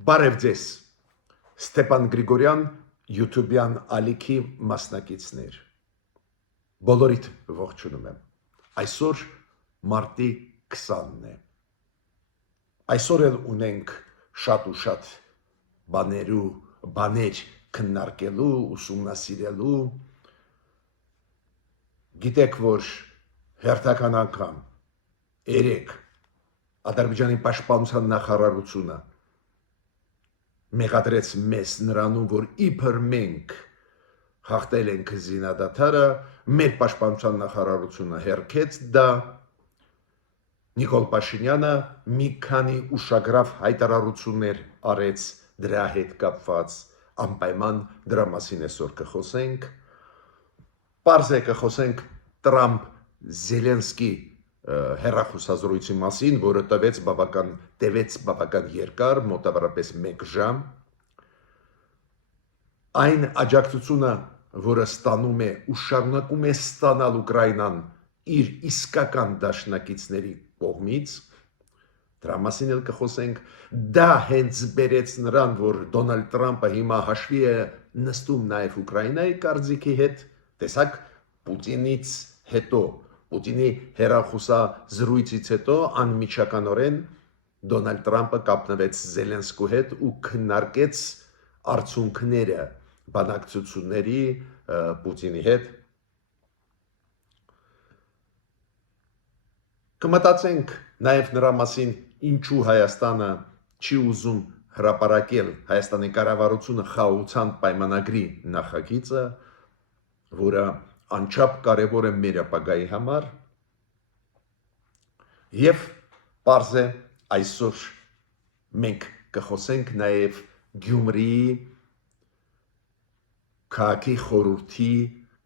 Բարև ձեզ, Ստեփան Գրիգորյան, YouTube-յան ալիքի մասնակիցներ։ Բոլորիդ ողջունում եմ։ Այսօր մարտի 20-ն է։ Այսօր էլ ունենք շատ ու շատ բաներ քննարկելու, ուսումնասիրելու։ Գիտեք, որ հերթական անգամ երեք Ադրբեջանի պաշտպանության նախարարությունը մեղադրեց մեզ նրանում, որ իբր մենք հաղթել ենք զինադադարը, մեր պաշտպանության նախարարությունը հերքեց դա, Նիկոլ Փաշինյանը մի քանի ուշագրավ հայտարարություններ արեց դրա հետ կապված, անպայման դրա մասին այսօր կխոսենք, պարզ է կխոսենք Տրամփ-Զելենսկի հեռախոսազրույցի մասին, որը տևեց բավական երկար, մոտավորապես 1 ժամ, այն աջակցությունը, որը ստանում է ու շարունակում է ստանալ Ուկրաինան իր իսկական դաշնակիցների կողմից, դրա մասին էլ կխոսենք, դա հենց բերեց նրան, որ Դոնալդ Տրամփը հիմա հաշվի է նստում նաև Ուկրաինայի կարծիքի հետ, տեսակ Պուտինից հետո, Պուտինի հեռախոսազրույցից հետո անմիջականորեն Դոնալդ Տրամփը կապնվեց Զելենսկու հետ ու քննարկեց արդյունքները բանակցությունների Պուտինի հետ։ Կմտածենք նաև նրա մասին, ինչու Հայաստանը չի ուզում հրապարակել Հայաստանի կառավարությունը խաղաղության պայմանագրի նախագիծը, որը անչափ կարևոր է մեր ապագայի համար, եւ պարզ է այսօր մենք կխոսենք նաև Գյումրիի քաղաքի խորհրդի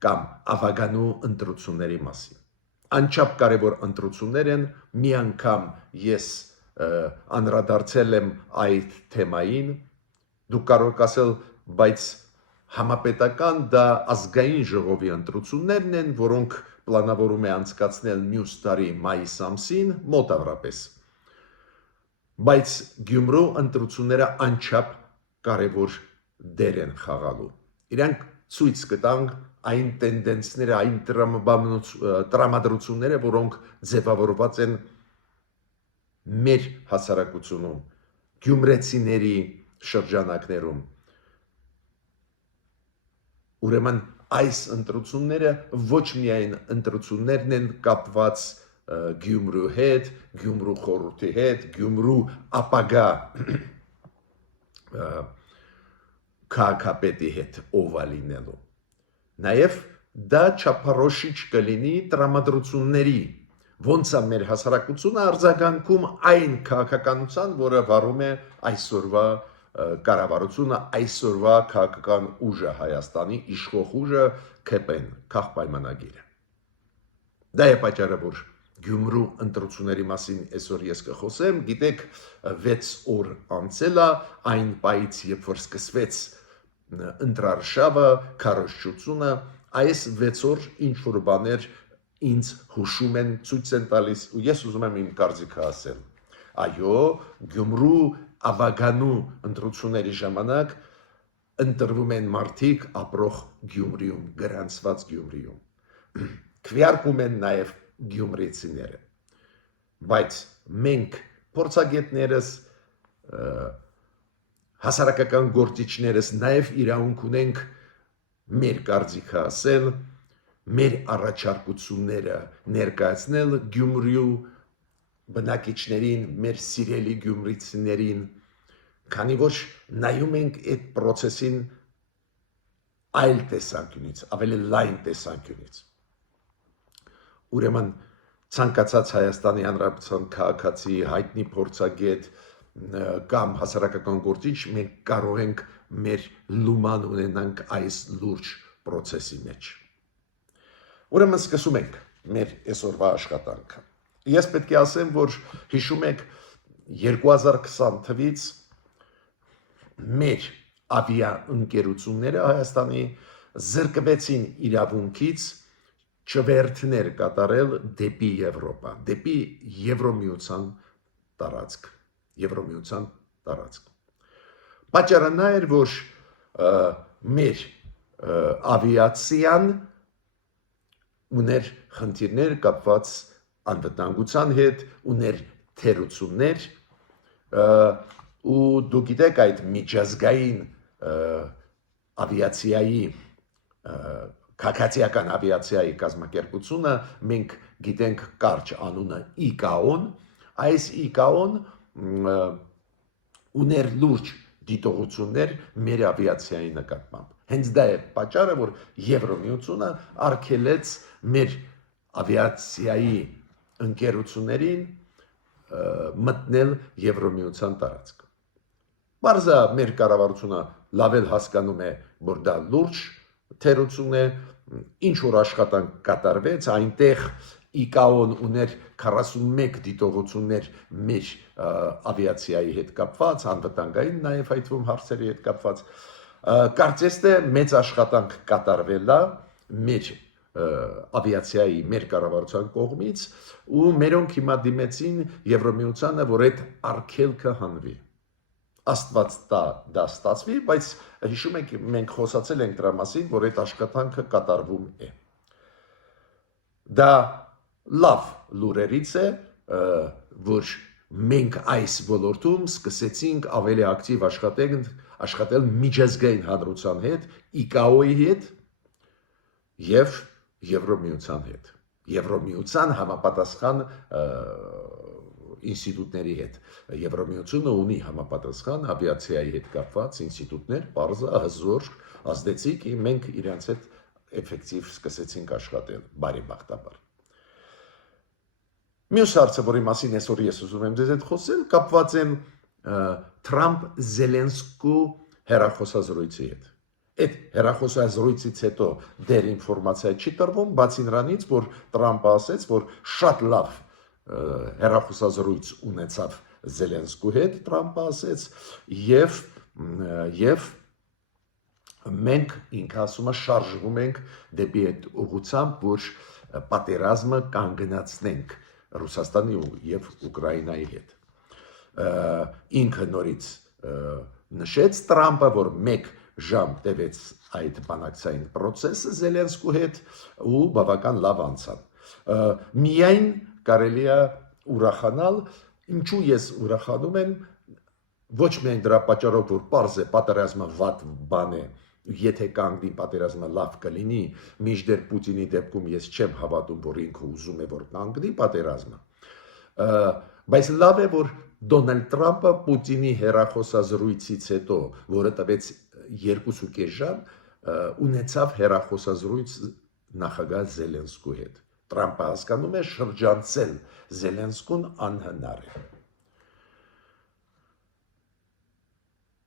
կամ ավագանու ընտրությունների մասին։ Անչափ կարևոր ընտրություններ են, մի անգամ ես անդրադարձել եմ այդ թեմային, դուք կարող եք ասել, բայց համապետական դա ազգային ժողովի ընտրություններն են, որոնք պլանավորում է անցկացնել մյուս տարի մայիս ամսին, մոտավորապես։ Բայց Գյումրու ընտրությունները անչափ կարևոր դեր են խաղալու։ Իրանք ցույց կտան այն տենդենսները, այն տրամադրությունները, որոնք ձևավորված են մեր հասարակությունում, գյումրեցիների շրջանակներում։ Ուրեմն այս ընտրությունները ոչ միայն ընտրություններն են կապված Գյումրու հետ, Գյումրու խորհրդի հետ, Գյումրու ապագա քաղաքապետի հետ ով լինելու։ Նաև դա չափորոշիչ կլինի տրամադրությունների, ոնց է մեր հասարակությունը արձագանքում այն քաղաքականության, որը վարում է այսօրվա կառավարությունը, այսօրվա քաղաքական ուժը Հայաստանի իշխող ուժը ՔՊ-ն, քաղաքապայմանագիրը։ Դա է պատճառը, որ Գյումրու ընտրությունների մասին այսօր ես կխոսեմ, գիտեք 6 օր անցել է այն պայից, երբ որ սկսվեց ընտրարշավը, քարոզչությունը, այս 6 օր ինչ որ բաներ ինձ հուշում են, ցույց են տալիս ու ես ուզում եմ իմ կարծիքը ասել։ Այո, Գյումրու ավագանու ընտրությունների ժամանակ ընտրվում են մարդիկ ապրող Գյումրիում, գրանցված Գյումրիում։ Քվեարկում են նաև գյումրեցիները։ Բայց մենք փորձագետներս, հասարակական գործիչներս նաև իրավունք ունենք մեր կարծիքը ասել, մեր առաջարկությունները ներկայացնել Գյումրիու բնակիչներին, մեր սիրելի գյումրեցիներին, քանի որ նայում ենք այդ process-ին այլ տեսանկյունից, ավելի լայն տեսանկյունից։ Ուրեմն ցանկացած Հայաստանի Հանրապետության քաղաքացի, հայտնի փորձագետ կամ հասարակական գործիչ, մենք կարող ենք մեր լուման ունենանք այս լուրջ process-ի մեջ։ Ուրեմն սկսում ենք մեր այսօրվա աշխատանքը։ Ես պետք է ասեմ, որ հիշում եք 2020 թվականից մեր ավիաընկերությունները Հայաստանի զրկվեցին իրավունքից չվերթներ կատարել դեպի Եվրոպա, դեպի Եվրոմիության տարածք։ Պատճառը նա էր, որ մեր ավիացիան ուներ խնդիրներ կապված անվտանգության հետ, ուներ թերություններ, ու դու գիտեք այդ միջազգային ավիացիայի քաղաքացիական ավիացիայի կազմակերպությունը մենք գիտենք կարճ անունը ICAO-ն, այս ICAO-ն ուներ լուրջ դիտողություններ մեր ավիացիայի նկատմամբ։ Հենց դա է պատճառը, որ Եվրամիությունը արգելեց մեր ավիացիայի ընկերություններին մտնել Եվրամիության տարածք։ Բարձա մեր կառավարությունը լավ էլ հասկանում է, որ դա լուրջ թերություն է, ինչ որ աշխատանք կատարվեց, այնտեղ ICAO-ն ուներ 41 դիտողություններ մեր ավիացիայի հետ կապված, անվտանգային նաև այդ հարցերի հետ կապված, կարծես թե մեծ աշխատանք կատարվել է մեր ավիացիայի մեր կառավարության կողմից ու մերոնք հիմա դիմեցին Եվրամիությանը, որ այդ արգելքը հանվի։ Աստված դա ստացվի, բայց հիշում եք մենք խոսացել ենք դրա մասին, որ այդ աշխատանքը կատարվում է։ Դա լավ լուրերից է, որ մենք այս ոլորտում սկսեցինք ավելի ակտիվ աշխատել միջազգային հանրության հետ, ICAO-ի հետ եւ Եվրամիության հետ։ Եվրամիության համապատասխան ինստիտուտների հետ։ Եվրամիությունը ունի համապատասխան ավիացիայի հետ կապված ինստիտուտներ, բարձր հզոր ազդեցիկ, մենք իրենց հետ էֆեկտիվ սկսեցինք աշխատել, բարեբախտաբար։ Մյուս հարցը, որի մասին այսօր ես ուզում եմ ձեզ հետ խոսել, կապված է Թրամփ-Զելենսկու հեռախոսազրույցի հետ։ Այդ հեռախոսազրույցից հետո դեր ինֆորմացիա չի տրվում, բացի նրանից, որ Տրամփը ասեց, որ շատ լավ հեռախոսազրույց ունեցավ Զելենսկու հետ, Տրամփը ասեց, եւ մենք ինքը ասում է շարժվում ենք դեպի այդ ուղղությամբ, որ պատերազմը կանգնացնենք Ռուսաստանի եւ Ուկրաինայի հետ։ Ինքը նորից նշեց Տրամփը, որ 1 ժամ տևեց այդ բանակցային process-ը Զելենսկու հետ ու բավական լավ անցավ։ Միայն կարելի է ուրախանալ, ինչու ես ուրախանում եմ, ոչ միայն դրա պատճառով, որ պարզ է պատերազմը վատ բան է, եթե կանգնի պատերազմը լավ կլինի, մինչդեռ Պուտինի դեպքում ես չեմ հավատում, որ ինքը ուզում է, որ կանգնի պատերազմը, բայց լավ է, որ Դոնալդ Տրամփը Պուտինի հեռախոսազրույցից հետո, որը տվեց 2.5 ժամ, ունեցավ հեռախոսազրույց նախագահ Զելենսկու հետ։ Տրամփը հասկանում է շրջանցել Զելենսկուն անհնար է։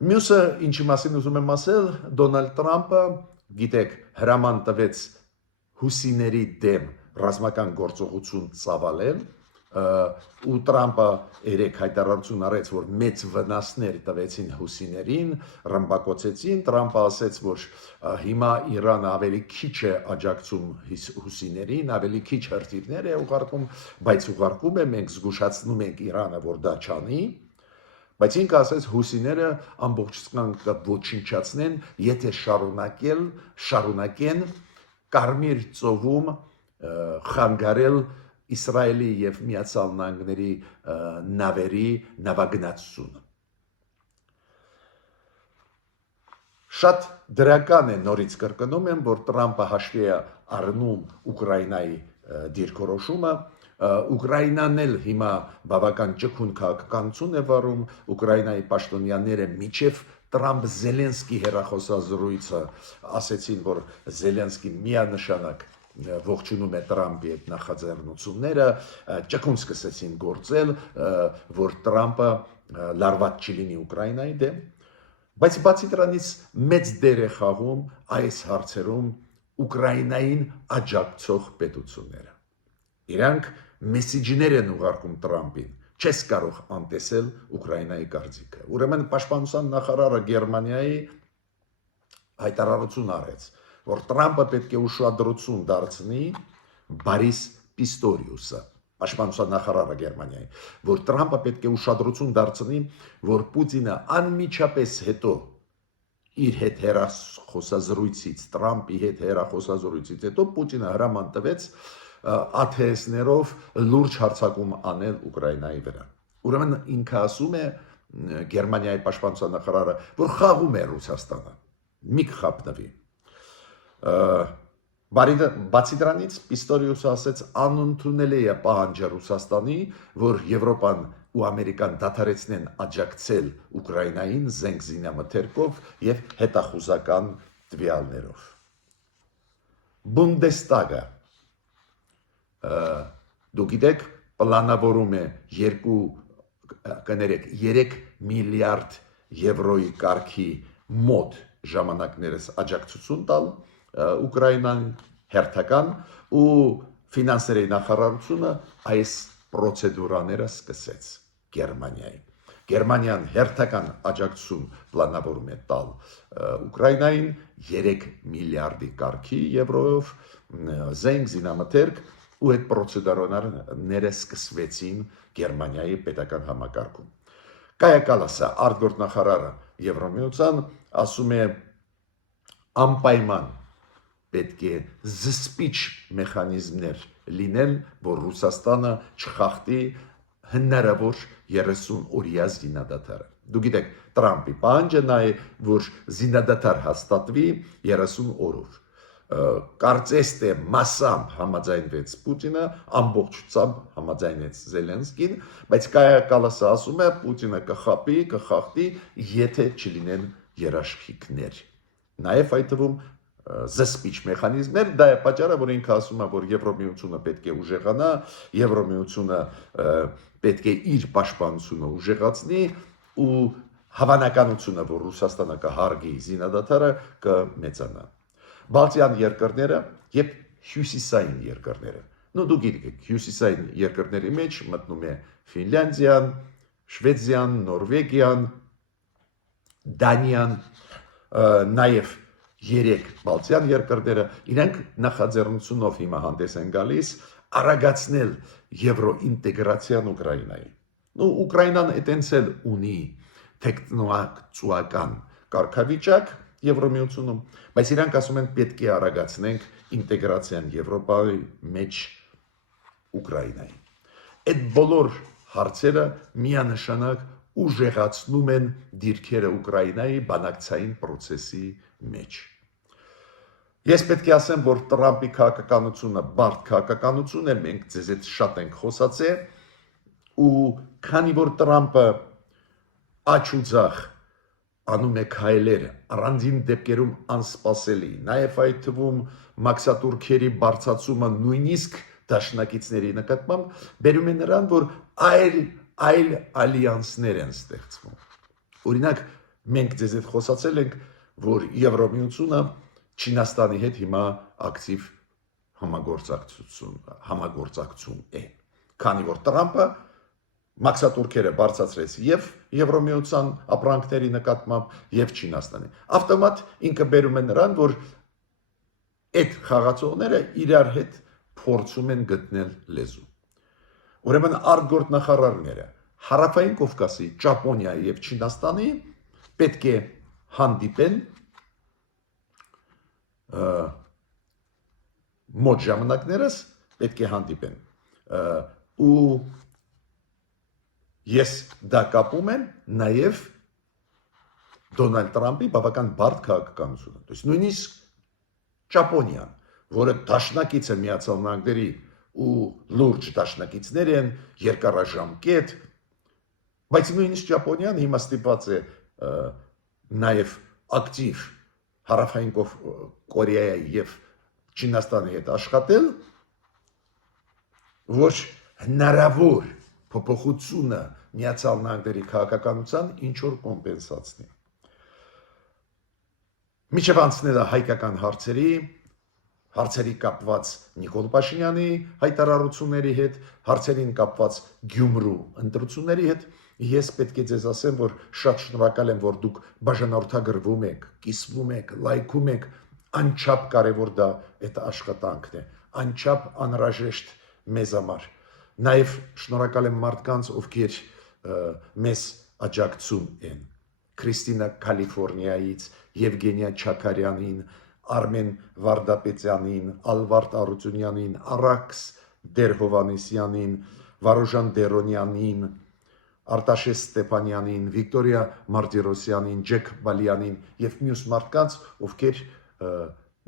Մյուսը, ինչի մասին ուզում եմ ասել, Դոնալդ Տրամփը, գիտեք, հրաման տվեց հուսիների դեմ ռազմական գործողություն ծավալել, ու Տրամփը երեք հայտարարություն արեց, որ մեծ վնասներ տվեցին հուսիներին, ռմբակոծեցին, Տրամփը ասեց, որ հիմա Իրանը ավելի քիչ է աջակցում հուսիներին, ավելի քիչ հրթիռներ է ուղարկում, բայց ուղարկում է, մենք զգուշացնում ենք Իրանը, որ դա չանի, բայց ինքը ասեց հուսիները ամբողջական կոչնչացնեն, եթե շարունակեն Կարմիր ծովում խանգարել Իսրայելի եւ Միացյալ Նահանգների նավերի նավագնացությունը։ Շատ դրական է, նորից կրկնում եմ, որ Տրամփը հաշվի է առնում Ուկրաինայի դիրքորոշումը, Ուկրաինան էլ հիմա բավական ճկուն քաղաքականություն է վարում, Ուկրաինայի պաշտոնյաները միջև Տրամփ-Զելենսկի հեռախոսազրույցը ասեցին, որ Զելենսկի միանշանակ ողջունում է Տրամփի այդ նախաձեռնությունները, ճկուն սկսեցին գործել, որ Տրամփը լարված չլինի Ուկրաինայի դեմ, բայց բացի դրանից մեծ դեր է խաղում այս հարցերում Ուկրաինային աջակցող պետությունները։ Իրանք մեսիջներ են ուղարկում Տրամփին, չես կարող անտեսել Ուկրաինայի կարծիքը։ Ուրեմն պաշտպանության նախարարը Գերմանիայի հայտարարություն արեց, որ Տրամփը պետք է ուշադրություն դարձնի Բարիս Պիստորիուսը, Պաշտպանության նախարարը Գերմանիայի, որ Տրամպը պետք է ուշադրություն դարձնի, որ Պուտինը անմիջապես հետո իր հետ հեռախոսազրույցից, Տրամպի հետ հեռախոսազրույցից հետո Պուտինը հրաման տվեց ATS-ներով լուրջ հարձակում անել Ուկրաինայի վրա։ Ուրեմն ինքը ասում է Գերմանիայի պաշտպանության նախարարը, որ խաղում է Ռուսաստանը։ Մի կխապնվի։ Բացի դրանից Պիստորիուսը ասեց անընդունելի է պահանջը Ռուսաստանի, որ Եվրոպան ու Ամերիկան դադարեցնեն աջակցել Ուկրաինային զենք զինամթերքով եւ հետախուզական տվյալներով։ Բունդեստագը դուք գիտեք պլանավորում է 3 միլիարդ եվրոյի կարգի մոտ ժամանակներս աջակցություն տալ Ուկրաինան հերթական ու ֆինանսերի նախարարությունը այս պրոցեդուրաները սկսեց Գերմանիայի։ Գերմանիան հերթական աջակցություն պլանավորում է տալ Ուկրաինային 3 միլիարդի կարգի եվրոյով զենք զինամթերք ու այդ պրոցեդուրաները սկսվեցին Գերմանիայի պետական համակարգում։ Կայա Կալասը արտգործնախարարը Եվրոմիության ասում է անպայման պետք է զսպիչ մեխանիզմներ լինեն, որ Ռուսաստանը չխախտի հնարավոր 30 օրյա զինադադարը։ Դուք գիտեք, Տրամպի պահանջը նա է, որ զինադադար հաստատվի 30 օրով։ Կարծես թե մասամբ համաձայնվեց Պուտինը, ամբողջությամբ համաձայնեց Զելենսկին, բայց Կայա Կալասը ասում է Պուտինը կխախտի, եթե չլինեն երաշխիքներ։ Նաև այդ թվում զսպիչ մեխանիզմներ, դա է պատճառը, որ ինքը ասում է, որ Եվրոմիությունը պետք է ուժեղանա, Եվրոմիությունը պետք է իր պաշտպանությունը ուժեղացնի ու հավանականությունը, որ Ռուսաստանը կհարգի զինադադարը, կմեծանա։ Բալտյան երկրները եւ հյուսիսային երկրները։ Դուք գիտեք, հյուսիսային երկրների մեջ մտնում է Ֆինլանդիան, Շվեդիան, Նորվեգիան, Դանիան, նաև 3 բալտյան երկրները, իրենք նախաձեռնությունով հիմա հանդես են գալիս արագացնել եվրոինտեգրացիան Ուկրաինայի։ Ուկրաինան այտենց էլ ունի տեխնոակցուական կարգավիճակ Եվրոմիությունում, բայց իրանք ասում են պետք է արագացնենք ինտեգրացիան Եվրոպայի մեջ Ուկրաինայի։ Այդ բոլոր հարցերը միանշանակ ուժեղացնում են դիրքերը Ուկրաինայի բանակցային process-ի մեջ։ Ես պետք է ասեմ, որ Տրամպի քաղաքականությունը բարդ քաղաքականություն է, մենք ձեզ հետ շատ ենք խոսացել, ու քանի որ Տրամպը աչ ու ձախ անում է քայլեր առանձին դեպքերում անսպասելի, նաև այդ թվում մաքսատուրքերի բարձրացումը նույնիսկ դաշնակիցների նկատմամբ բերում է նրան, որ այլ ալյանսներ են ստեղծվում։ Օրինակ, մենք ձեզ հետ խոսացել ենք, որ Եվրոմիությունը Չինաստանի հետ հիմա ակտիվ համագործակցություն է, քանի որ Տրամպը մաքսատուրքերը բարձրացրեց եւ Եվրոմիության ապրանքների նկատմամբ եւ Չինաստանի։ Ավտոմատ ինքը բերում է նրան, որ այդ խաղացողները իրար հետ փորձում են գտնել լեզու։ Ուրեմն արտգործնախարարները Հարավային Կովկասի, Ճապոնիայի եւ Չինաստանի պետք է հանդիպեն մոտ ժամանակներս պետք է հանդիպեն ու ես դա կապում եմ նաև Դոնալդ Տրամպի բավական բարդ քաղաքականությունը։ То есть նույնիսկ Ճապոնիան, որը դաշնակից է Միացյալ Նահանգների ու լուրջ դաշնակիցներ են, երկարաժամկետ, բայց նույնիսկ Ճապոնիան հիմա ստիպված է նաև ակտիվ Հարավային Կորեայի եւ Չինաստանի հետ աշխատել, որ հնարավոր փոփոխությունը Միացյալ Նահանգների քաղաքականության ինչ որ կոմպենսացնի։ Միջև անցնելը հայկական հարցերի կապված Նիկոլ Փաշինյանի հայտարարությունների հետ, հարցերին կապված Գյումրու ընտրությունների հետ, ես պետք է ձեզ ասեմ, որ շատ շնորհակալ եմ, որ դուք բաժանորդագրվում եք, կիսվում եք, լայքում եք, անչափ կարևոր դա այդ աշխատանքն է, անչափ անհրաժեշտ մեզ համար։ Նաև շնորհակալ եմ մարդկանց, ովքեր մեզ աջակցում են։ Քրիստինա Կալիֆոռնիայից, Եվգենիա Չակարյանին, Արմեն Վարդապետյանին, Ալվարդ Արությունյանին, Արաքս Դերհովանեսյանին, Վարոժան Դերոնյանին, Արտաշես Ստեփանյանին, Վիկտորիա Մարտիրոսյանին, Ջեք Բալյանին եւ մյուս մարդկանց, ովքեր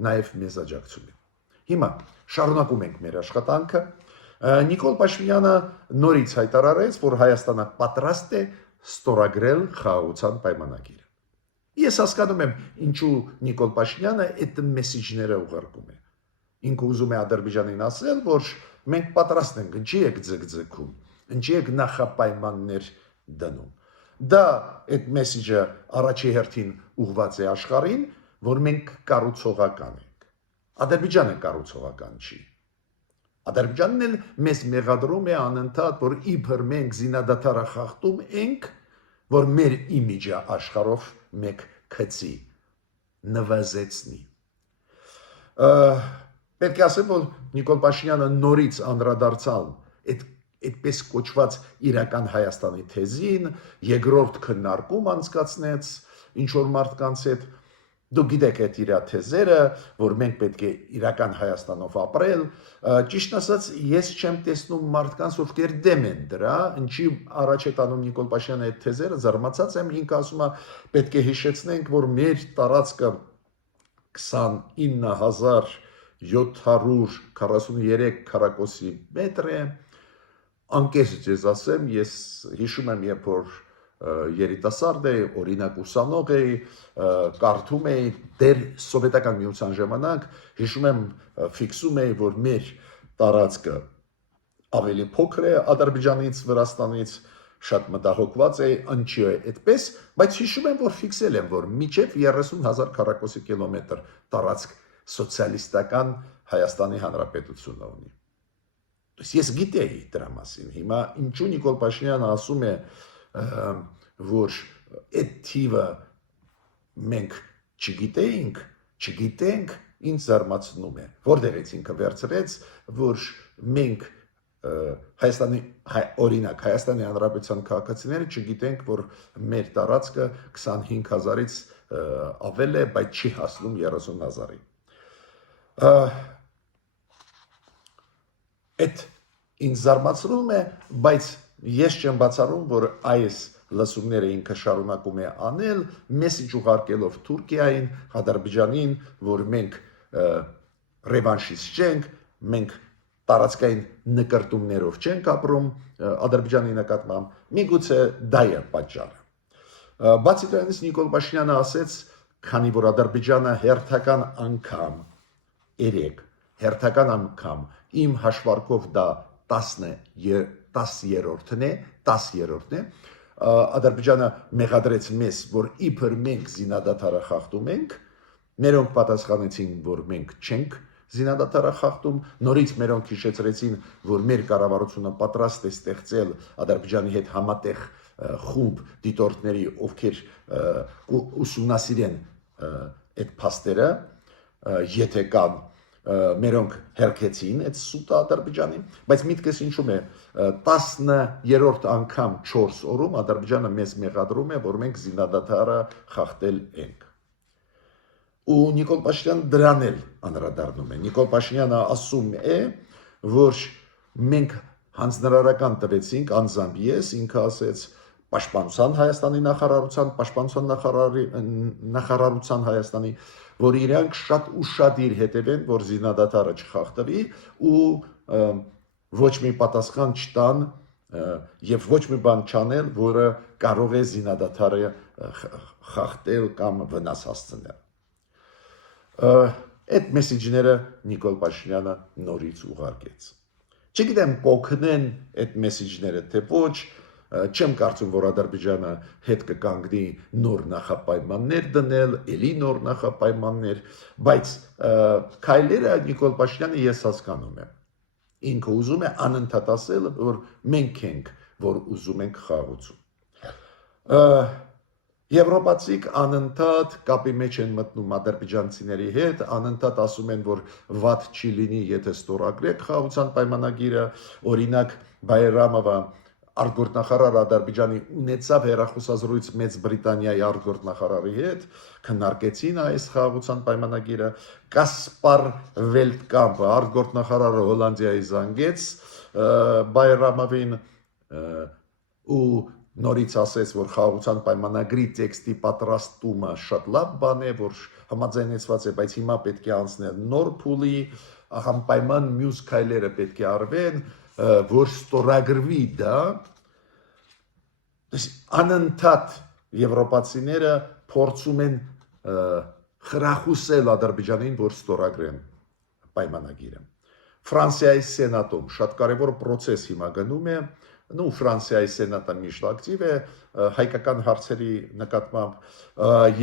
նաև մեզ աջակցում են։ Հիմա շարունակում ենք մեր աշխատանքը։ Նիկոլ Փաշինյանը նորից հայտարարեց, որ Հայաստանը պատրաստ է ստորագրել խաղաղության պայմանագիրը։ Ես հասկանում եմ, ինչու Նիկոլ Փաշինյանը այդ մեսիջները ուղարկում է։ Ինքը ուզում է Ադրբեջանին ասել, որ մենք պատրաստ ենք, ինչի եք ձգձգում, ինչի եք նախապայմաններ դնում։ Դա այդ մեսիջը առաջի հերթին ուղղված է աշխարհին, որ մենք կառուցողական ենք։ Ադրբեջանը կառուցողական չի։ Ադրբեջանն էլ մեզ մեղադրում է անընդհատ, որ իբր մենք զինադադարը խախտում ենք, որ մեր իմիջը աշխարհով մեկ քցի, նվազեցնի։ Պետք է ասեմ, որ Նիկոլ Փաշինյանը նորից անդրադարձավ այդպես կոչված իրական Հայաստանի թեզին, երկրորդ քննարկում անցկացնեց ինչ որ մարդկանց հետ։ Դուք գիտեք այդ իր թեզերը, որ մենք պետք է իրական Հայաստանով ապրել, ճիշտ ասած ես չեմ տեսնում մարդկանց, ովքեր դեմ են դրա, ինչի առաջ է տանում Նիկոլ Փաշինյանը այդ թեզերը, զարմացած եմ, ինքը ասում է պետք է հիշեցնենք, որ մեր տարածքը 29743 քառակուսի մետր է, անկեղծ ես ասեմ, ես հիշում եմ, երբ որ երիտասարդ էի, օրինակ ուսանող էի, կարդում էի դեռ սովետական միության ժամանակ, հիշում եմ, ֆիքսում էի, որ մեր տարածքը ավելի փոքր է Ադրբեջանից, Վրաստանից, շատ մտահոգված էի, ինչի է այդպես, բայց հիշում եմ, որ ֆիքսել եմ, որ մինչև 30,000 քառակուսի կիլոմետր տարածք սոցիալիստական Հայաստանի Հանրապետությունը ունի։ Ես գիտեի դրա մասին։ Հիմա ինչու Նիկոլ Փաշինյանը ասում է, որ այդ թիվը մենք չգիտենք, ինձ զարմացնում է, որտեղից ինքը վերցրեց, որ մենք օրինակ Հայաստանի Հանրապետության քաղաքացիները չգիտենք, որ մեր տարածքը 25,000-ից ավել է, բայց չի հասնում 30,000-ի։ Այդ ինձ զարմացնում է, բայց ես չեմ բացառում, որ այս լսումները ինքը շարունակում է անել, մեսիջ ուղարկելով Թուրքիային, Ադրբեջանին, որ մենք ռևանշիստ չենք, մենք տարածքային նկարտումներով չենք ապրում Ադրբեջանի նկատմամբ, միգուցե դա է պատճառը։ Բացի դրանից Նիկոլ Փաշինյանը ասեց, քանի որ Ադրբեջանը հերթական անգամ իմ հաշվարկով դա 10-րդն է, Ադրբեջանը մեղադրեց մեզ, որ իբր մենք զինադադարը խախտում ենք, մերոնք պատասխանեցին, որ մենք չենք զինադադարը խախտում, նորից մերոնք հիշեցրեցին, որ մեր կառավարությունը պատրաստ է ստեղծել Ադրբեջանի հետ համատեղ խումբ դիտորդների, ովքեր ուսումնասիրեն այդ փաստերը, եթե կան, մերոնք հերքեցին այդ սուտը Ադրբեջանին, բայց միտքս ինչու՞մ է, 10-րդ անգամ 4 օրում Ադրբեջանը մեզ մեղադրում է, որ մենք զինադադարը խախտել ենք։ Ու Նիկոլ Փաշինյանը դրան էլ անդրադառնում է։ Նիկոլ Փաշինյանը ասում է, որ մենք հանձնարարական տվեցինք, անձամբ ես, ինքը ասեց, Պաշտպանության Հայաստանի նախարարության, Պաշտպանության նախարարության Հայաստանի, որ իրանք շատ ուշադիր հետևեն, որ զինադադարը չխախտվի ու ոչ մի պատասխան չտան եւ ոչ մի բան չանել, որը կարող է զինադադարը խախտել կամ վնաս հասցնել։ Այդ մեսիջները Նիկոլ Փաշինյանը նորից ուղարկեց։ Չգիտեմ կօգնեն այդ մեսիջները թե ոչ, չեմ կարծում, որ Ադրբեջանը հետ կկանգնի նոր նախապայմաններ դնել, էլի նոր նախապայմաններ, բայց քայլերը Նիկոլ Փաշինյանը ես հասկանում եմ։ Ինքը ուզում է անընդհատ ասել, որ մենք ենք, որ ուզում ենք խաղաղություն։ Եվրոպացիք անընդհատ կապի մեջ են մտնում ադրբեջանցիների հետ, անընդհատ ասում են, որ վատ չի լինի, եթե ստորագրեք խաղաղության պայմանագիրը, օրինակ Բայրամովը արտգործնախարար Ադրբեջանի ունեցավ հեռախոսազրույց Մեծ Բրիտանիայի արտգործնախարարի հետ, քննարկեցին այս խաղաղության պայմանագիրը, Կասպար Վելտկամպը արտգործնախարարը Հոլանդիայի զանգեց Բայրամովին ու նորից ասեց, որ խաղաղության պայմանագրի տեքստի պատրաստումը շատ լավ բան է, որ համաձայնեցված է, բայց հիմա պետք է անցնել նոր փուլի, անպայման մյուս քայլերը պետք է արվեն, որ ստորագրվի դա։ Անընդհատ եվրոպացիները փորձում են խրախուսել Ադրբեջանին, որ ստորագրեն պայմանագիրը։ Ֆրանսիայի սենատում շատ կարևոր process հիմա գնում է, Ֆրանսիայի սենատը միշտ ակտիվ է հայկական հարցերի նկատմամբ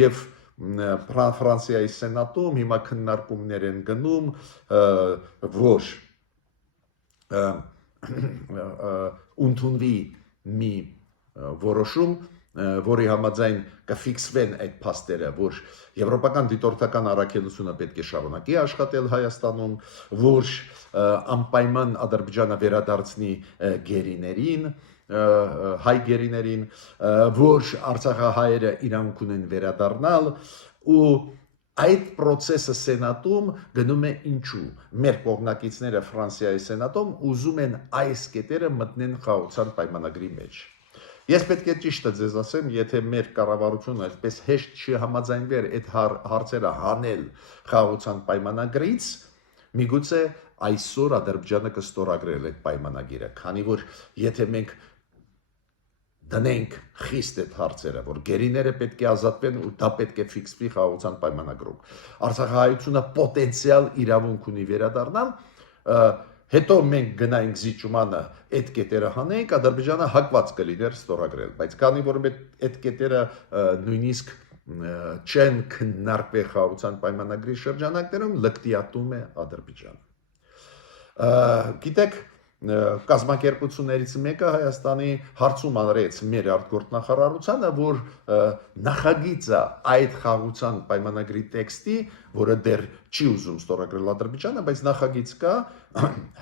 եւ Ֆրանսիայի սենատում հիմա քննարկումներ են գնում, որ ընդունվի մի որոշում, որի համաձայն կֆիքսվեն այդ փաստերը, որ եվրոպական դիտորդական առաքելությունը պետք է շարունակի աշխատել Հայաստանում, որ անպայման Ադրբեջանը վերադարձնի գերիներին, հայ գերիներին, որ Արցախահայերը իրանք ունեն վերադառնալ ու այդ process-ը սենատում գնում է ինչու։ Մեր կողմնակիցները Ֆրանսիայի սենատում ուզում են այս կետերը մտնեն խաղաղության պայմանագրի մեջ։ Ես պետք է ճիշտը ձեզ ասեմ, եթե մեր կառավարությունը այդպես հեշտ չհամաձայնվեր այդ հարցերը հանել խաղաղության պայմանագրից, միգուցե այսօր Ադրբեջանը կստորագրել այդ պայմանագիրը, քանի որ եթե մենք դնենք խիստ այդ հարցերը, որ գերիները պետք է ազատվեն ու դա պետք է ֆիքսվի խաղաղության պայմանագրում, Արցախահայությունը պոտենցիալ իրավունք ունի վերադառնալ, հետո մենք գնայինք զիջումանը այդ կետերը հանենք, Ադրբեջանը հակված կլիներ ստորագրել, բայց քանի որ այդ կետերը նույնիսկ չեն քննարկվել խաղաղության պայմանագրի շրջանակներում, լկտիատում է Ադրբեջանը։ Գիտեք, կազմակերպություններից մեկը Հայաստանի հարցում արեց մեր արտգործնախարարությանը, որ նախագիծը այդ խաղաղության պայմանագրի տեքստի, որը դեռ չի ուզում ստորագրել Ադրբեջանը, բայց նախագիծ կա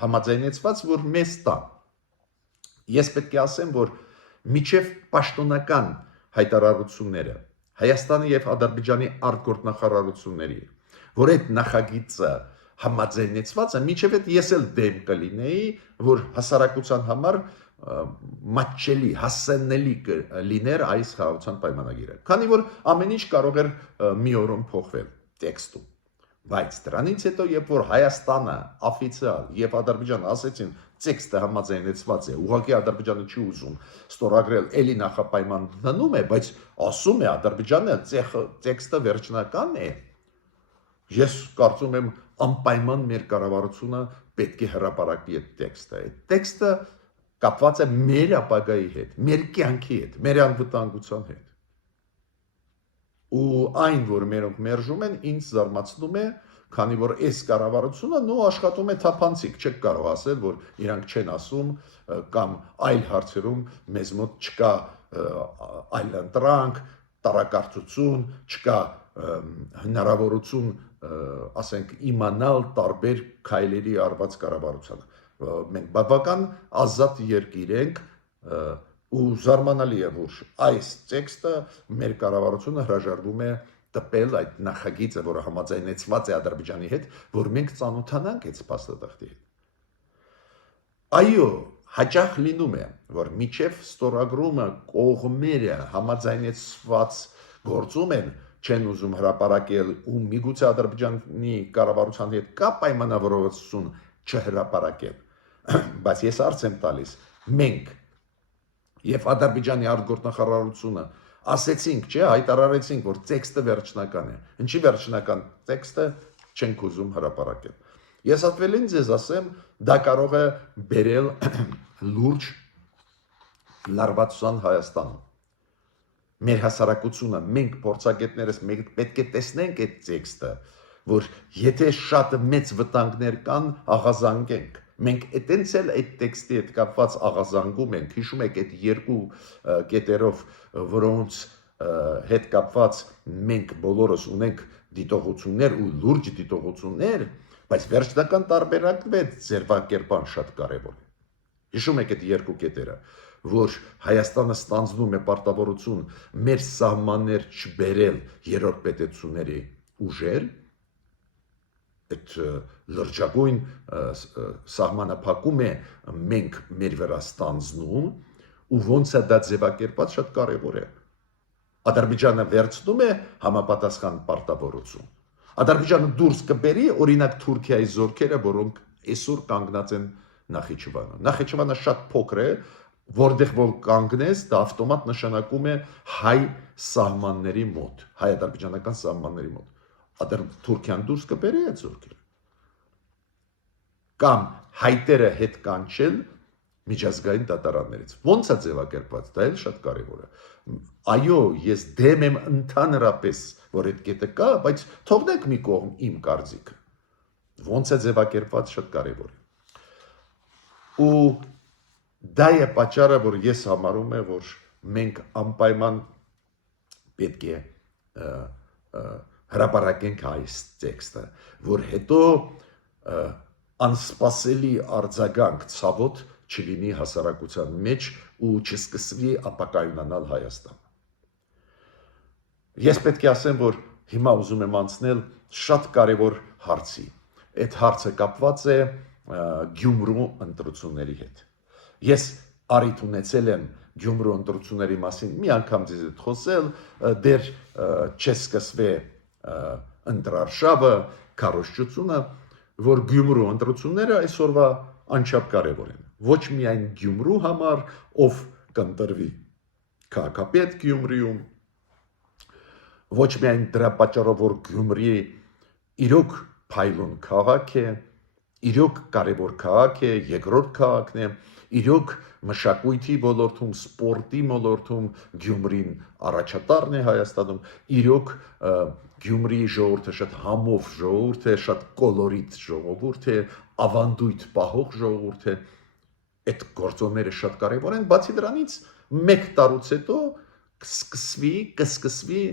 համաձայնեցված, որ մեզ տա։ Ես պետք է ասեմ, որ միջև պաշտոնական հայտարարությունները Հայաստանի եւ Ադրբեջանի արտգործնախարարությունների, որ այդ նախագիծը համաձայնեցված է, միջև այդ ես էլ դեմ կլինեի, որ հասարակության համար մատչելի, հասանելի լիներ այս խաղաղության պայմանագիրը, քանի որ ամեն ինչ կարող էր մի օրում փոխվել տեքստում, բայց դրանից հետո, երբ որ Հայաստանը օֆիցիալ եւ Ադրբեջանը ասեցին, տեքստը համաձայնեցված է, ուղղակի Ադրբեջանը չի ուզում ստորագրել, էլի նախապայման դնում է, բայց ասում է Ադրբեջանը տեքստը վերջնական է, ես կարծում եմ անպայման մեր կառավարությունը պետք է հրապարակի այդ տեքստը։ Այդ տեքստը կապված է մեր ապագայի հետ, մեր կյանքի հետ, մեր անվտանգության հետ։ Ու այն, որ մերոնք մերժում են, ինձ զարմացնում է, քանի որ այս կառավարությունը աշխատում է թափանցիկ, չեք կարող ասել, որ իրանք չեն ասում կամ այլ հարցերում մեզ մոտ չկա այլընտրանք, տարակարծություն, չկա հնարավորություն ասենք իմանալ տարբեր քայլերի արված կառավարությանը։ Մենք բավական ազատ երկիր ենք ու զարմանալի է, որ այս տեքստը մեր կառավարությունը հրաժարվում է տպել այդ նախագիծը, որը համաձայնեցված է Ադրբեջանի հետ, որ մենք ծանոթանանք այդ փաստաթղթի հետ։ Այո, հաճախ լինում է, որ միջև ստորագրումը կողմերը համաձայնեցված գործում են, չեն ուզում հրապարակել ու միգուցե Ադրբեջանի կառավարության հետ կա պայմանավորվածություն չհրապարակել, բայց ես հարց եմ տալիս, մենք եւ Ադրբեջանի արտգործնախարարությունը ասեցինք, չէ, հայտարարեցինք, որ տեքստը վերջնական է։ Ինչի վերջնական տեքստը չենք ուզում հրապարակել։ Ես ատվելին ձեզ ասեմ, դա կարող է բերել լուրջ լարվածության Հայաստանում։ Մեր հասարակությունը, մենք փորձագետներս մենք պետք է տեսնենք այդ տեքստը, որ եթե շատ մեծ վտանգներ կան, աղազանգենք։ Մենք այտենց էլ այդ տեքստի հետ կապված աղազանգում ենք, հիշում եք այդ երկու կետերով, որոնց հետ կապված մենք բոլորս ունենք դիտողություններ ու լուրջ դիտողություններ, բայց վերջնական տարբերակվեց ձևակերպան շատ կարևոր է։ Հիշում եք այդ երկու կետերը, որ Հայաստանը ստանձնում է պարտավորություն մեր սահմաններ չբերել երրորդ պետությունների ուժեր, այդ լրջագույն սահմանափակում է մենք մեր վրա ստանձնում ու ոնց է դա ձևակերպած շատ կարևոր է։ Ադրբեջանը վերցնում է համապատասխան պարտավորություն։ Ադրբեջանը դուրս կբերի օրինակ Թուրքիայի զորքերը, որոնք այսօր կանգնած են Նախիջևանում։ Նախիջևանը շատ փոքր է, որտեղ որ կանգնես, դա ավտոմատ նշանակում է հայ սահմանների մոտ, հայ-ադրբեջանական սահմանների մոտ։ Թուրքիան դուրս կբերի այդ զորքերը։ Կամ հայտերը հետ կանչել միջազգային դատարաններից։ Ոնց է ձևակերպված, դա էլ շատ կարևոր է։ Այո, ես դեմ եմ ընդհանրապես, որ այդ կետը կա, բայց թողնենք մի կողմ իմ կարծիքը։ Ոնց է ձևակերպված, շատ կարևոր է։ Ու դա է պատճառը, որ ես համարում եմ, որ մենք անպայման պետք է հրապարակենք այս տեքստը, որ հետո անսպասելի արձագանք ցավոտ չլինի հասարակության մեջ ու չսկսվի ապակայունանալ Հայաստանը։ Ես պետք է ասեմ, որ հիմա ուզում եմ անցնել շատ կարևոր հարցի։ Այդ հարցը կապված է Գյումրու ընտրությունների հետ։ Ես առիթ ունեցել եմ Գյումրու ընտրությունների մասին մի անգամ ձեզ հետ խոսել, դեռ չսկսվե ընտրարշավը, քարոզչությունը, որ Գյումրու ընտրությունները այսօրվա անչափ կարևոր են։ Ոչ միայն Գյումրու համար, ով կընտրվի քաղաքապետ Գյումրիում, ոչ միայն դրա պատճառով, որ Գյումրի իրոք փայլուն քաղաք է, իրոք կարևոր քաղաք է, երկրորդ քաղաքն է, իրոք մշակույթի ոլորտում, սպորտի ոլորտում Գյումրին առաջատարն է Հայաստանում, իրոք Գյումրիի ժողովուրդը շատ համով ժողովուրդ է, շատ կոլորիտ ժողովուրդ է, ավանդույթ պահող ժողովուրդ է, այդ գործոնները շատ կարևոր են, բացի դրանից մեկ տարուց հետո կսկսվի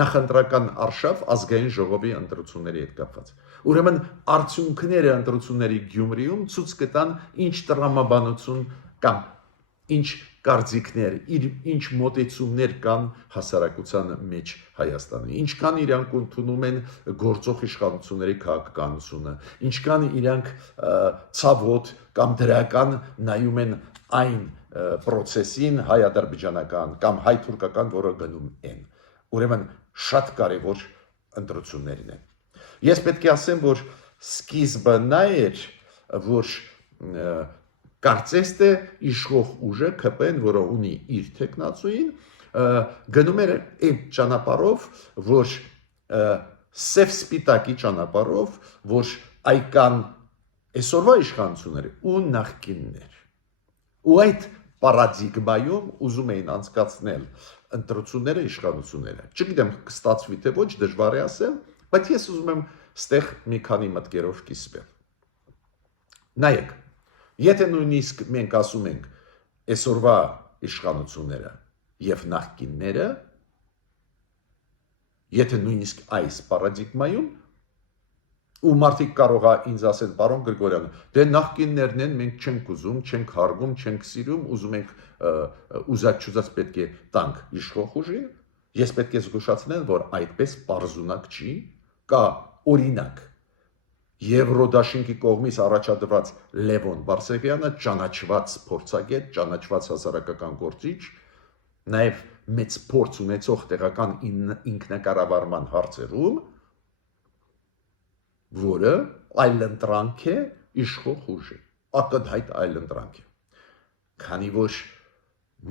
նախընտրական արշավ ազգային ժողովի ընտրությունների հետ կապված։ Ուրեմն արդյունքները ընտրությունների Գյումրիում ցույց կտան ինչ տրամաբանություն կամ ինչ կարծիքներ, ինչ մոտեցումներ կան հասարակության մեջ Հայաստանի, ինչքան իրանք ընդունում են գործող իշխանությունների քաղաքականությունը, ինչքան իրանք ցավոտ կամ դրական նայում են այն process-ին հայ-ադրբեջանական կամ հայ-թուրքական, որը գնում են։ Ուրեմն շատ կարևոր ընտրություններն են։ Ես պետք է ասեմ, որ սկիզբը նա էր, որ կարծես թե իշխող ուժը ԿՊ-ն, որը ունի իր տեխնացուին, գնում էր այդ ճանապարհով, որ սև սպիտակի ճանապարհով, որ այկան այսօրվա իշխանությունները ու նախկիններ։ Ու այդ պարադիգմայում ուզում էին անցկացնել ընտրությունները իշխանությունները։ Չգիտեմ կստացվի թե ոչ, դժվար է ասել, բայց ես ուզում եմ ստեղ մի քանի մտքերով կիսվել։ Նայեք, եթե նույնիսկ մենք ասում ենք այսօրվա իշխանությունները եւ նախկինները, եթե նույնիսկ այս պարադիգմայում ու մարդիկ կարող է ինձ ասել, պարոն Գրիգորյան, դե նախկիններն են, մենք չենք ուզում, չենք հարգում, չենք սիրում, ուզում ենք ուզած պետք է տանք իշխող ուժին, ես պետք է զգուշացնել, որ այդպես պարզունակ չի, կա օրինակ Եվրոդաշինքի կողմից առաջադրված Լևոն Բարսեղյանը, ճանաչված փորձագետ, ճանաչված հասարակական գործիչ, նաև մեծ փորձ ունեցող տեղական ինքնակառավարման հարցերում, որը այլընտրանք է իշխող ուժի, ակնհայտ այլընտրանք է։ Քանի որ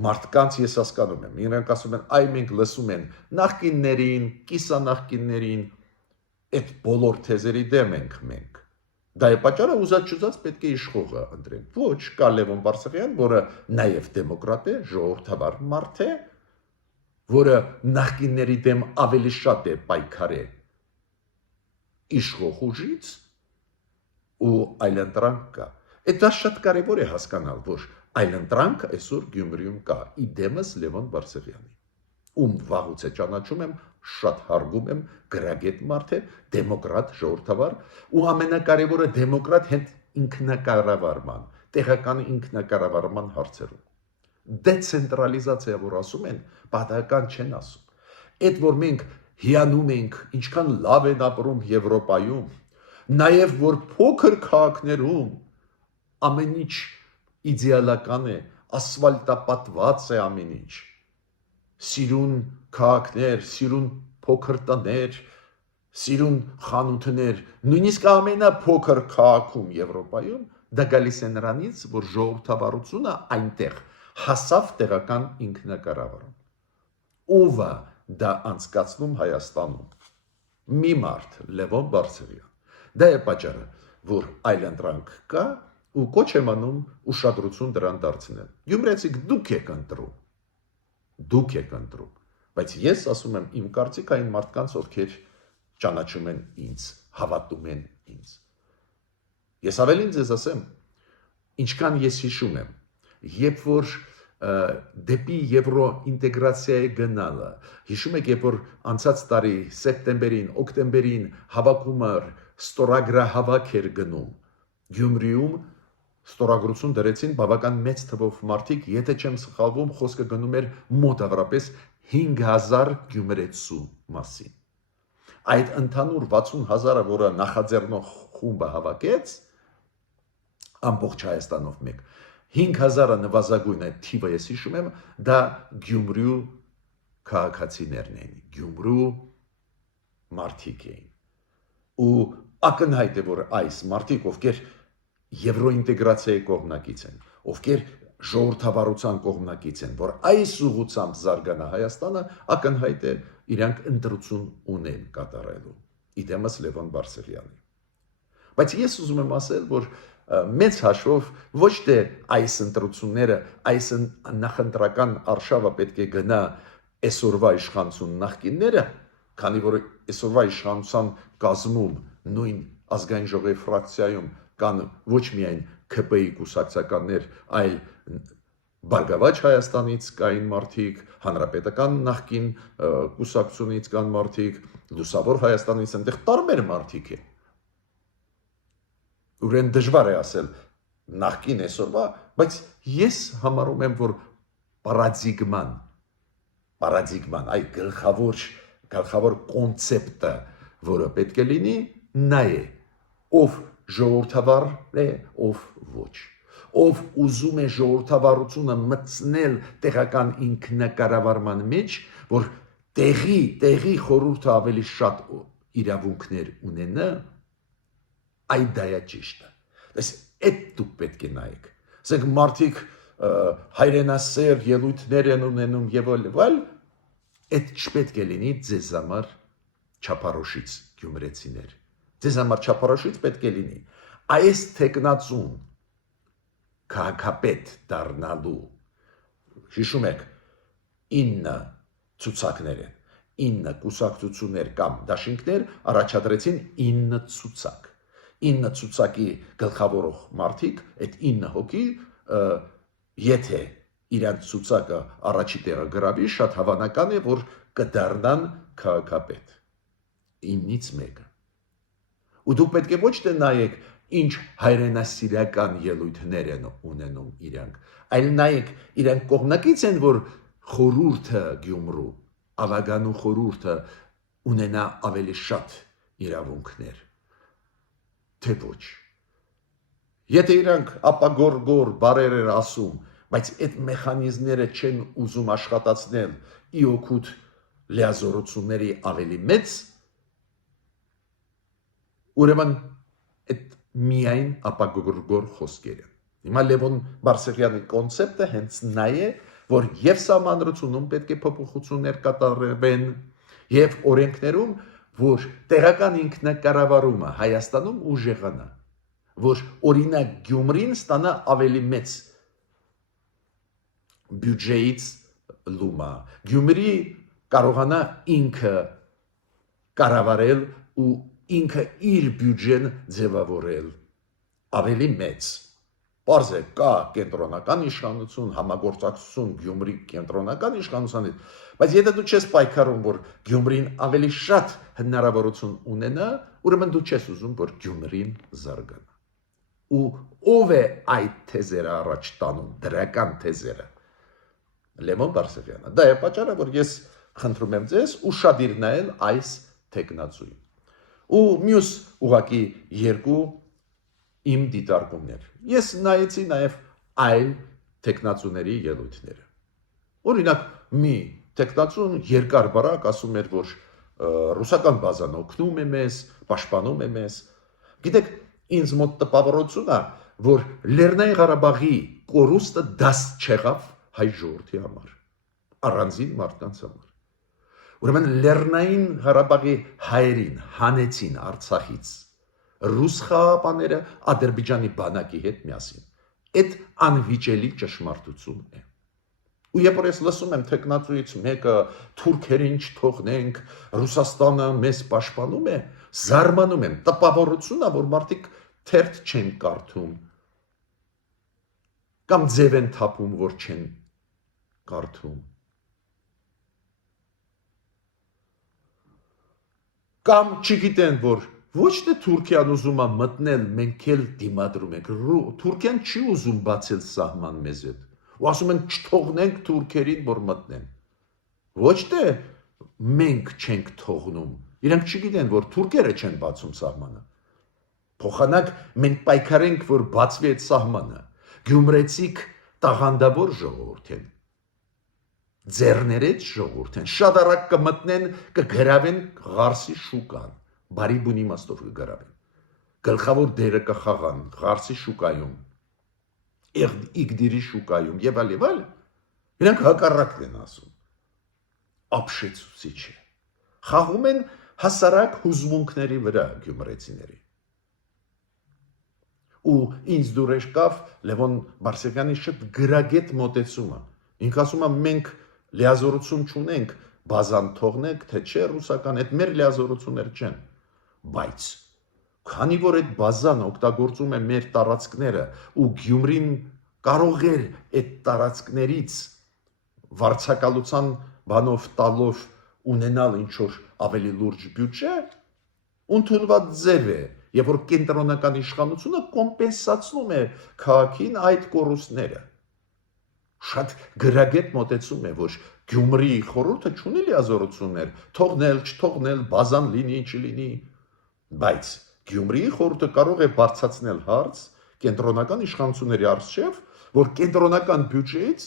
մարդկանց ես հասկանում եմ, իրենք ասում են, այ մենք լսում են նախկիններին, կիսանախկիններին, այդ բոլոր թեզերի դեմ ենք մենք։ Դա է պատճառը ուզած պետք է իշխողը ընտրենք։ Ոչ, կա Լևոն Բարսեղյան, որը նաև դեմոկրատ է, ժողովրդավար մարդ է, որը նախկինների դեմ ավելի շատ է պայքարել իշխող ուժից ու այլընտրանք կա։ Դա շատ կարևոր է հասկանալ, որ այլընտրանք այսօր Գյումրիում կա, իդեմս Լևոն Բարսեղյանի։ ում վաղուց է ճանաչում եմ, շատ հարգում եմ, գրագետ մարդ է, դեմոկրատ, ժողովրդավար, ու ամենակարևորը դեմոկրատ հենց ինքնակառավարման, տեղական ինքնակառավարման հարցերում։ Դեցենտրալիզացիա, որ ասում են, պատահական չեն ասում։ Այդ որ մենք հիանում ենք, ինչքան լավ են ապրում Եվրոպայում, նաև որ փոքր քաղաքներում ամեն ինչ իդեալական է, ասֆալտապատված է ամեն ինչ։ Սիրուն քաղաքներ, սիրուն փոքր տներ, սիրուն խանութներ, նույնիսկ ամենափոքր քաղաքում Եվրոպայում դա գալիս է նրանից, որ ժողովրդավարությունը այնտեղ հասավ տեղական ինքնակառավարում։ Ով է դա անցկացնում Հայաստանում։ Մի մարդ, Լևոն Բարսեղյան։ Դա է պատճառը, որ այլընտրանք կա ու կոչ եմ անում ուշադրություն դրան դարձնել։ Գյումրեցիք դուք եք ընտրում։ Դուք եք ընտրում, բայց ես ասում եմ իմ կարծիքը այն մարդկանց, ովքեր ճանաչում են ինձ, հավատում են ինձ։ Ես ավելին ձեզ ասեմ, ինչքան ես հիշում եմ, երբ որ դեպի եվրոինտեգրացիայի գնալը, հիշում եք, երբ որ անցած տարի սեպտեմբերին, օկտեմբերին հավաքումը ստորագրահավաք էր գնում Գյումրիում, ստորագրություն դրեցին բավական մեծ թվով մարդիկ, եթե չեմ սխալվում, խոսքը գնում էր մոտավորապես 5000 գյումրեցու մասին։ Այդ ընդհանուր 60,000-ը, որը նախաձեռնող խումբը հավաքեց, ամբողջ Հայաստանով մեկ, 5000-ը նվազագույն այդ թիվը ես հիշում եմ, դա Գյումրու քաղաքացիներն էին, Գյումրու մարդիկ էին։ Ու ակնհայտ է, որ այս մարդիկ, ովքեր եվրոինտեգրացիայի կողմնակից են, ովքեր ժողովրդավարության կողմնակից են, որ այս ուղղությամբ զարգանա Հայաստանը, ակնհայտ է իրանք ընտրություն ունեն կատարելու։ Իդեմս Լևոն Բարսեղյանի։ Բայց ես ուզում եմ ասել, որ մեծ հաշվով ոչ թե այս ընտրությունները, այս նախընտրական արշավը պետք է գնա այսօրվա իշխանություն նախկինները, քանի որ այսօրվա իշխանության կազմում նույն ազգային ժողովի ֆրակցիայում կան ոչ միայն ՔՊ-ի կուսակցականներ, այլ Բարգավաճ Հայաստանից կային մարդիկ, Հանրապետական նախկին կուսակցությունից կան մարդիկ, Լուսավոր Հայաստանից այնտեղ տարբեր մարդիկ են։ Ուրեն դժվար է ասել նախկին այսօրվա, բայց ես համարում եմ, որ պարադիգման, այ գլխավոր կոնցեպտը, որը պետք է լինի, նա է, ով ժողովրդավար է, ով ոչ, ով ուզում է ժողովրդավարությունը մտցնել տեղական ինքնակառավարման մեջ, որ տեղի խորհուրդը ավելի շատ իրավունքներ ունենա, այդ դա է ճիշտը։ Այդ դուք պետք է նայեք։ Ասենք մարդիկ հայրենասեր ելույթներ են ունենում եւ այլ, այդ չպետք է լինի ձեզ համար չափարոշից գյումրեցիներ։ Ձեզ համար չափարոշից պետք է լինի այս տեխնացուն քաղաքապետ դառնալու, հիշում եք, 9 ցուցակներ են, 9 կուսակցություններ կամ դաշինքներ առաջադրեցին 9 ցուցակ։ 9 ցուցակի գլխավորող մարդիկ, այդ 9 հոգի, եթե իրանց ցուցակը առաջի տեղը գրավի, շատ հավանական է, որ կդառնան քաղաքապետ։ 9-ից մեկը։ Ու դուք պետք է ոչ թե նայեք, ինչ հայրենասիրական ելույթներ են ունենում իրանք, այլ նայեք, իրանք կողմնակից են, որ խորհուրդը Գյումրու, ավագանու խորհուրդը ունենա ավելի շատ իրավունքներ, թե ոչ։ Եթե իրանք ապագոր բարեր են ասում, բայց այդ մեխանիզմները չեն ուզում աշխատացնել ի օգուտ լիազորությունների ավելի մեծ, ուրեմն այդ միայն ապագոր խոսքեր են։ Հիմա Լևոն Բարսեղյանի կոնցեպտը հենց նա է, որ եւ սահմանադրությունում պետք է փոփոխություններ կատարվեն, եւ օրենքներում, որ տեղական ինքնակառավարումը Հայաստանում ուժեղանա, որ օրինակ Գյումրին ստանա ավելի մեծ բյուջեից լումա, Գյումրի կարողանա ինքը կառավարել ու ինքը իր բյուջեն ձևավորել ավելի մեծ, Պարզ է, կա կենտրոնական իշխանություն, համագործակցություն Գյումրի կենտրոնական իշխանության հետ, բայց եթե դու չես պայքարում, որ Գյումրին ավելի շատ հնարավորություն ունենա, ուրեմն դու չես ուզում, որ Գյումրին զարգանա։ Ու ով է այդ թեզերը առաջ տանում, դրական թեզերը։ Լևոն Բարսեղյանը։ Դա է պատճառը, որ ես խնդրում եմ ձեզ ուշադիր նայել այս տեխնացուին։ Ու մյուս ուղակի երկու իմ դիտարկումներ։ Ես նայեցի նաև այլ տեխնացուների ելույթները։ Օրինակ, մի տեխնացուն երկար բարակ ասում էր, որ ռուսական բազան օգնում է մեզ, պաշտպանում է մեզ։ Գիտեք, ինձ մոտ տպավորություն է, որ Լեռնային Ղարաբաղի կորուստը դաս չեղավ հայ ժողովրդի համար, առանձին մարդկանց համար։ Ուրեմն Լեռնային Ղարաբաղի հայերին հանեցին Արցախից ռուս խաղաղապահները Ադրբեջանի բանակի հետ միասին։ Այդ անվիճելի ճշմարտություն է։ Ու երբ որ ես լսում եմ տեխնացուից մեկը թուրքերին չթողնենք, Ռուսաստանը մեզ պաշտպանում է, զարմանում եմ, տպավորություն է, որ մարդիկ թերթ չեն կարդում կամ ձև են թափում, որ չեն կարդում։ Կամ չգիտեն, որ ոչ թե Թուրքիան ուզում է մտնել, մենք էլ դիմադրում ենք։ Թուրքիան չի ուզում բացել սահման մեզ հետ։ Ու ասում են չթողնենք թուրքերին, որ մտնեն։ Ոչ թե մենք չենք թողնում։ Իրանք չգիտեն, որ թուրքերը չեն բացում սահմանը։ Փոխանակ մենք պայքարենք, որ բացվի այդ սահմանը։ Գյումրեցիք տաղանդավոր ժողովուրդ են։ Ձեռներեց ժողովուրդ են։ Շատ արագ կմտնեն, կգրավեն Ղարսի շուկան։ Բարի բուն իմաստով կգրավեն։ Գլխավոր դերը կխաղան Ղարսի շուկայում, Իգդիրի շուկայում եւ այլ։ Իրանք հակառակն են ասում։ Ապշեցուցիչ է։ Խաղում են հասարակ հուզմունքների վրա գյումրեցիների։ Ու ինձ դուր եկավ Լևոն Բարսեղյանի շատ գրագետ մոտեցումը։ Ինք ասում է մենք լիազորություն չունենք, բազան թողնենք, թե չէ ռուսական, այդ մեր լիազորություններ չեն։ Բայց քանի որ այդ բազան օգտագործում է մեր տարածքները ու Գյումրին կարող էր այդ տարածքներից վարձակալության բանով տալով ունենալ ինչ-որ ավելի լուրջ բյուջե, ընդունված ձև է, եւ որ կենտրոնական իշխանությունը կոմպենսացնում է քաղաքին այդ կորուստները։ Շատ գրագետ մոտեցում է, որ Գյումրի խորհուրդը չունի լիազորություններ, թողնել, չթողնել, բազան լինի, չլինի, բայց Գյումրիի խորհուրդը կարող է բարձրացնել հարց կենտրոնական իշխանությունների առջև, որ կենտրոնական բյուջեից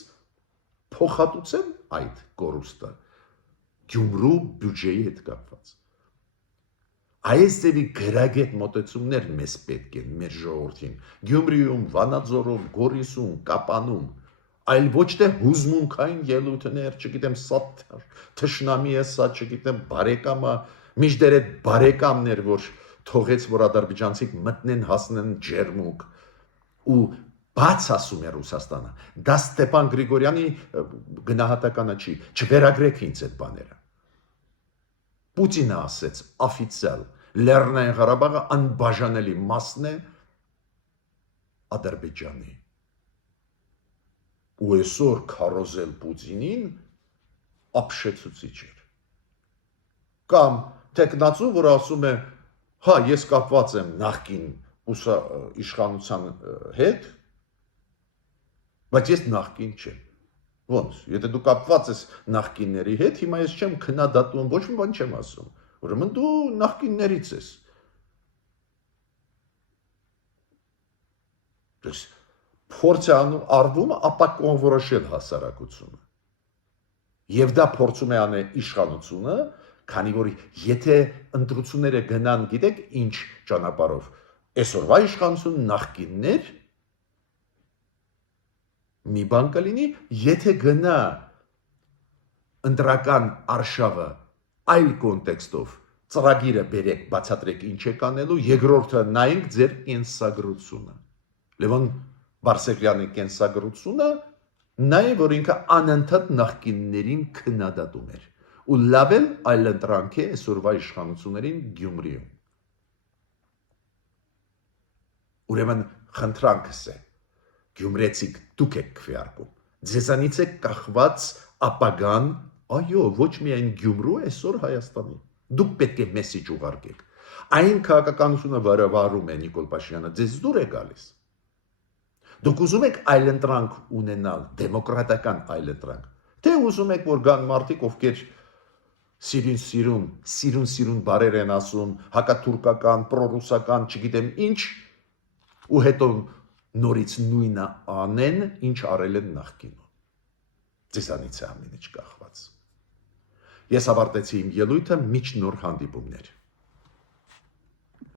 փոխհատուցեն այդ կորուստը Գյումրու բյուջեի հետ կապված։ Այս ձևի գրագետ մոտեցումներ մեզ պետք են մեր ժողովրդին, Գյումրիում, Վանաձորում, Գորիսում, Կապանում, այլ ոչ թե հուզմունքային ելույթներ, չգիտեմ, սա թշնամի է, սա չգիտեմ, բարեկամը, միշտ այդ բարեկամն էր, որ թողեց, որ ադրբեջանցիք մտնեն, հասնեն ջերմուկ ու բաց ասում է Ռուսաստանը։ Դա Ստեփան Գրիգորյանի գնահատականը չի, չվերագրեք ինձ այդ բաները։ Պուտինը ասեց օֆիցիալ, Լեռնային Ղարաբաղը անբաժանելի մասն է Ադրբեջանի։ Ու այսօր քարոզել Պուտինին ապշեցուցիչ էր։ Կամ տեխնացու, որ ասում է, հա, ես կապված եմ նախկին իշխանության հետ, բայց ես նախկին չեմ։ Ոնց, եթե դու կապված ես նախկինների հետ, հիմա ես չեմ քննադատում, ոչ մի բան չեմ ասում։ Ուրեմն դու նախկիններից ես։ Դες փորձ է արվում ապակոնվորոշել հասարակությունը։ Եվ դա փորձում է անել իշխանությունը, քանի որ եթե ընտրությունները գնան, գիտեք, ինչ ճանապարհով, այսօրվա իշխանություն նախկիններ մի բան կլինի, եթե գնա ընտրական արշավը այլ կոնտեքստով, ծրագիրը բերեք, բացատրեք ինչ եք անելու, երկրորդը նայենք ձեր կենսագրությունը։ Լևոն Բարսեղյանի կենսագրությունը նա է, որ ինքը անընդհատ նախկիններին քննադատում էր ու լավ էլ այլընտրանք է այսօրվա իշխանություններին Գյումրիում։ Ուրեմն խնդրանքս է, Գյումրեցիք դուք եք քվեարկում։ Ձեզանից է կախված ապագան, այո, ոչ միայն Գյումրու, այսօր Հայաստանի։ Դուք պետք է մեսիջ ուղարկեք։ Այն քաղաքականությունը, որը վարում է Նիկոլ Փաշինյանը, ձեզ դուր է գալիս։ Դուք ուզում եք այլընտրանք ունենալ, դեմոկրատական այլընտրանք, թե ուզում եք, որ գան մարդիկ, ովքեր սիրուն բարեր են ասում, հակաթուրքական, պրոռուսական, չգիտեմ ինչ, ու հետո նորից նույնը անեն, ինչ արել են նախկինում։ Ձեզանից է ամեն ինչ կախված։ Ես ավարտեցի իմ ելույթը, մինչ նոր հանդիպումներ։